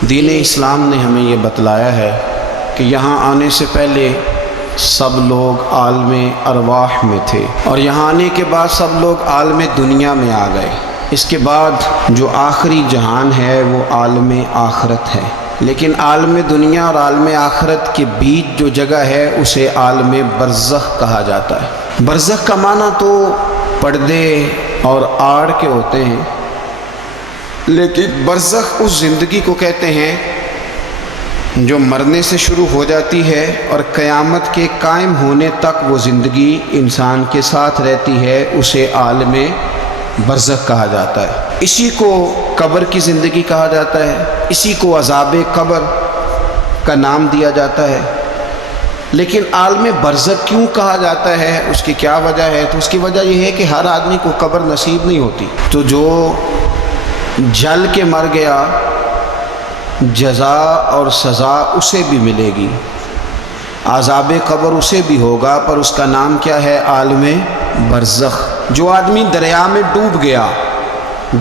دین اسلام نے ہمیں یہ بتلایا ہے کہ یہاں آنے سے پہلے سب لوگ عالم ارواح میں تھے، اور یہاں آنے کے بعد سب لوگ عالم دنیا میں آ گئے۔ اس کے بعد جو آخری جہان ہے وہ عالم آخرت ہے، لیکن عالم دنیا اور عالم آخرت کے بیچ جو جگہ ہے اسے عالم برزخ کہا جاتا ہے۔ برزخ کا معنی تو پردے اور آڑ کے ہوتے ہیں، لیکن برزخ اس زندگی کو کہتے ہیں جو مرنے سے شروع ہو جاتی ہے اور قیامت کے قائم ہونے تک وہ زندگی انسان کے ساتھ رہتی ہے، اسے عالم برزخ کہا جاتا ہے۔ اسی کو قبر کی زندگی کہا جاتا ہے، اسی کو عذاب قبر کا نام دیا جاتا ہے۔ لیکن عالم برزخ کیوں کہا جاتا ہے، اس کی کیا وجہ ہے؟ تو اس کی وجہ یہ ہے کہ ہر آدمی کو قبر نصیب نہیں ہوتی، تو جو جل کے مر گیا جزا اور سزا اسے بھی ملے گی، عذاب قبر اسے بھی ہوگا، پر اس کا نام کیا ہے؟ عالم برزخ۔ جو آدمی دریا میں ڈوب گیا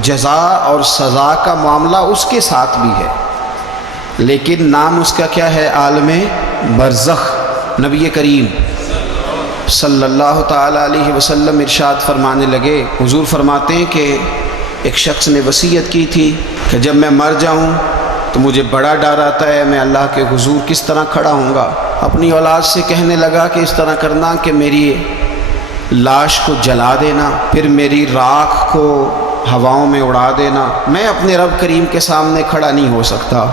جزا اور سزا کا معاملہ اس کے ساتھ بھی ہے، لیکن نام اس کا کیا ہے؟ عالم برزخ۔ نبی کریم صلی اللہ تعالی علیہ وسلم ارشاد فرمانے لگے، حضور فرماتے ہیں کہ ایک شخص نے وصیت کی تھی کہ جب میں مر جاؤں تو مجھے بڑا ڈر آتا ہے، میں اللہ کے حضور کس طرح کھڑا ہوں گا۔ اپنی اولاد سے کہنے لگا کہ اس طرح کرنا کہ میری لاش کو جلا دینا، پھر میری راکھ کو ہواؤں میں اڑا دینا، میں اپنے رب کریم کے سامنے کھڑا نہیں ہو سکتا۔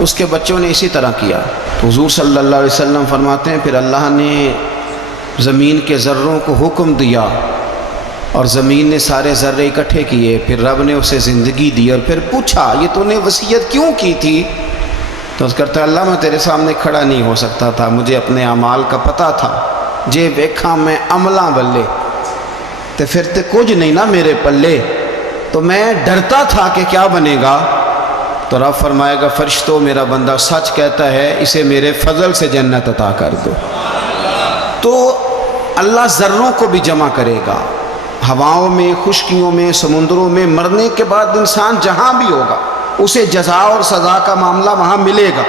اس کے بچوں نے اسی طرح کیا۔ حضور صلی اللہ علیہ وسلم فرماتے ہیں پھر اللہ نے زمین کے ذروں کو حکم دیا اور زمین نے سارے ذرے اکٹھے کیے، پھر رب نے اسے زندگی دی اور پھر پوچھا یہ تو نے وصیت کیوں کی تھی؟ تو اس کرتا اللہ میں تیرے سامنے کھڑا نہیں ہو سکتا تھا، مجھے اپنے اعمال کا پتہ تھا، جے ویکھاں میں عملاں بلے تے پھر تے کچھ نہیں نا میرے پلے، تو میں ڈرتا تھا کہ کیا بنے گا۔ تو رب فرمائے گا فرشتوں میرا بندہ سچ کہتا ہے، اسے میرے فضل سے جنت عطا کر دو۔ تو اللہ ذروں کو بھی جمع کرے گا، ہواؤں میں، خشکیوں میں، سمندروں میں، مرنے کے بعد انسان جہاں بھی ہوگا اسے جزا اور سزا کا معاملہ وہاں ملے گا۔